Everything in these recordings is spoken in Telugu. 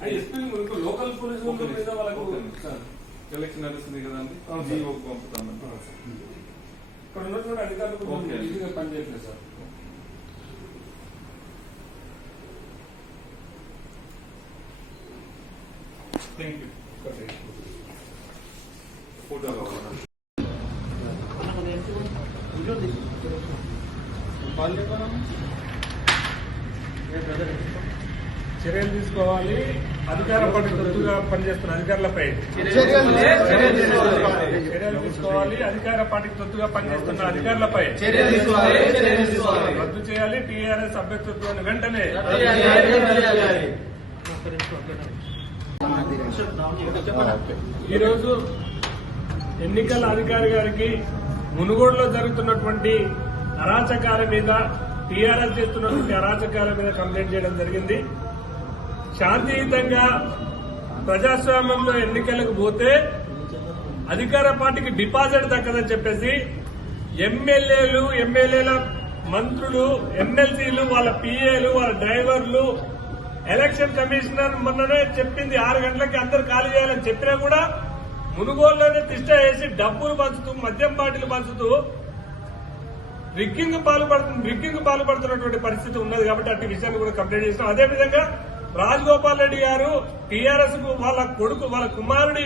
లోకల్ పోలీసు మీద వాళ్ళకు ఎలక్షన్ నడుస్తుంది కదండి, జీవోకి పంపుతాను. ఇక్కడ ఉన్నటువంటి అధికారులు ఈజీగా పనిచేయట్లేదు సార్. Thank you. ఫోటో కావాలి. చర్యలు తీసుకోవాలి. అధికార పట్టుగా పనిచేస్తున్న అధికారులపై చర్యలు తీసుకోవాలి. అధికార పార్టీకి తొత్తుగా పనిచేస్తున్న అధికారులపై రద్దు చేయాలి. టీఆర్ఎస్ అభ్యర్థిత్వాన్ని వెంటనే ఈరోజు ఎన్నికల అధికారి గారికి మునుగోడులో జరుగుతున్నటువంటి అరాచకాల మీద, టీఆర్ఎస్ చేస్తున్నటువంటి అరాచకాల మీద కంప్లైంట్ చేయడం జరిగింది. శాంతియుతంగా ప్రజాస్వామ్యంలో ఎన్నికలకు పోతే అధికార పార్టీకి డిపాజిట్ దక్కదని చెప్పేసి ఎమ్మెల్యేలు, ఎమ్మెల్యేల మంత్రులు, ఎమ్మెల్సీలు, వాళ్ళ పిఏలు, వాళ్ళ డ్రైవర్లు, ఎలక్షన్ కమిషనర్ మొన్ననే చెప్పింది 6 గంటలకి అందరు ఖాళీ చేయాలని చెప్పినా కూడా మునుగోలులోనే తిష్ట వేసి డబ్బులు పంచుతూ, మద్యం బాటిల్ పంచుతూ రిగ్గింగ్ పాల్పడుతున్నటువంటి పరిస్థితి ఉన్నది. కాబట్టి అట్టి విషయాన్ని కూడా కంప్లైంట్ చేసినాం. అదేవిధంగా రాజగోపాల్ రెడ్డి గారు టీఆర్ఎస్ కు వాళ్ళ కుమారుడి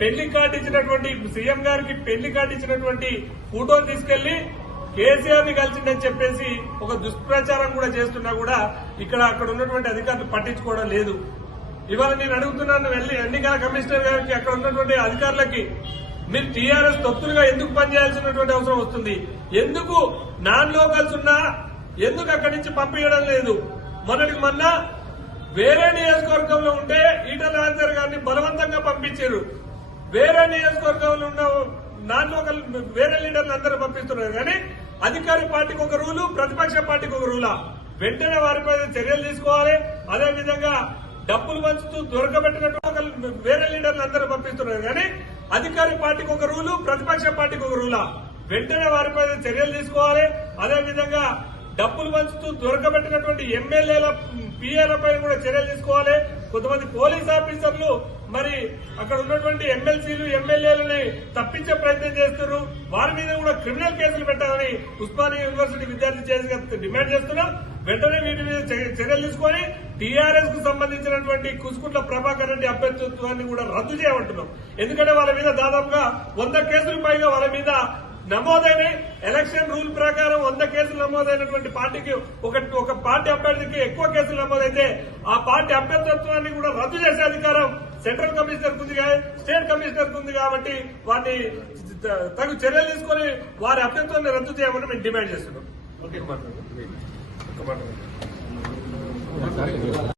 పెళ్లి కార్డు ఇచ్చినటువంటి, సీఎం గారికి పెళ్లి కార్డు ఇచ్చినటువంటి ఫోటోను తీసుకెళ్లి కేసీఆర్ ని కలిసిందని చెప్పేసి ఒక దుష్ప్రచారం కూడా చేస్తున్నా కూడా అక్కడ ఉన్నటువంటి అధికారులు పట్టించుకోవడం లేదు. ఇవాళ నేను అడుగుతున్నాను, వెళ్లి ఎన్నికల కమిషనర్ గారికి, అక్కడ ఉన్నటువంటి అధికారులకి, మీరు టీఆర్ఎస్ తొత్తులుగా ఎందుకు పనిచేయాల్సినటువంటి అవసరం వస్తుంది? ఎందుకు నాన్ లోకల్స్ ఉన్నా ఎందుకు అక్కడి నుంచి పంపించడం లేదు? మొన్న వేరే నియోజకవర్గంలో ఉంటే ఈటల రాజేందర్ గారిని బలవంతంగా పంపించారు. వేరే నియోజకవర్గంలో ఉన్న నాన్ లోకల్ వేరే లీడర్లు అందరూ పంపిస్తున్నారు. కానీ అధికార పార్టీకి ఒక రూలు, ప్రతిపక్ష పార్టీకి ఒక రూలా? వెంటనే వారిపై చర్యలు తీసుకోవాలి. అదేవిధంగా డబ్బులు పంచుతూ దొరకబెట్టినట్టు వేరే లీడర్లు అందరూ పంపిస్తున్నారు. కానీ అధికార పార్టీకి ఒక రూలు, ప్రతిపక్ష పార్టీకి ఒక రూలా? వెంటనే వారిపై చర్యలు తీసుకోవాలి. అదేవిధంగా డబ్బులు పంచుతూ దొరకబెట్టినటువంటి ఎమ్మెల్యేల, పిఏలపై కూడా చర్యలు తీసుకోవాలి. కొంతమంది పోలీస్ ఆఫీసర్లు మరి అక్కడ ఉన్నటువంటి ఎమ్మెల్సీలు, ఎమ్మెల్యేలని తప్పించే ప్రయత్నం చేస్తున్నారు. వారి మీద కూడా క్రిమినల్ కేసులు పెట్టాలని ఉస్మానియా యూనివర్సిటీ విద్యార్థి డిమాండ్ చేస్తున్నాం. వెంటనే వీటి మీద చర్యలు తీసుకొని టీఆర్ఎస్ కు సంబంధించినటువంటి కుసుకుంట్ల ప్రభాకర్ రెడ్డి అభ్యర్థిత్వాన్ని కూడా రద్దు చేయమంటున్నాం. ఎందుకంటే వాళ్ళ మీద దాదాపుగా 100 కేసులు పైగా వాళ్ళ మీద నమోదైన, ఎలక్షన్ రూల్ ప్రకారం 100 కేసులు నమోదైనటువంటి పార్టీకి ఒక పార్టీ అభ్యర్థికి ఎక్కువ కేసులు నమోదైతే ఆ పార్టీ అభ్యర్థిత్వాన్ని కూడా రద్దు చేసే అధికారం సెంట్రల్ కమిషనర్ ఉంది, స్టేట్ కమిషనర్ ఉంది. కాబట్టి వారిని తగు చర్యలు తీసుకుని వారి అభ్యర్థిత్వాన్ని రద్దు చేయమని మేము డిమాండ్ చేస్తున్నాం.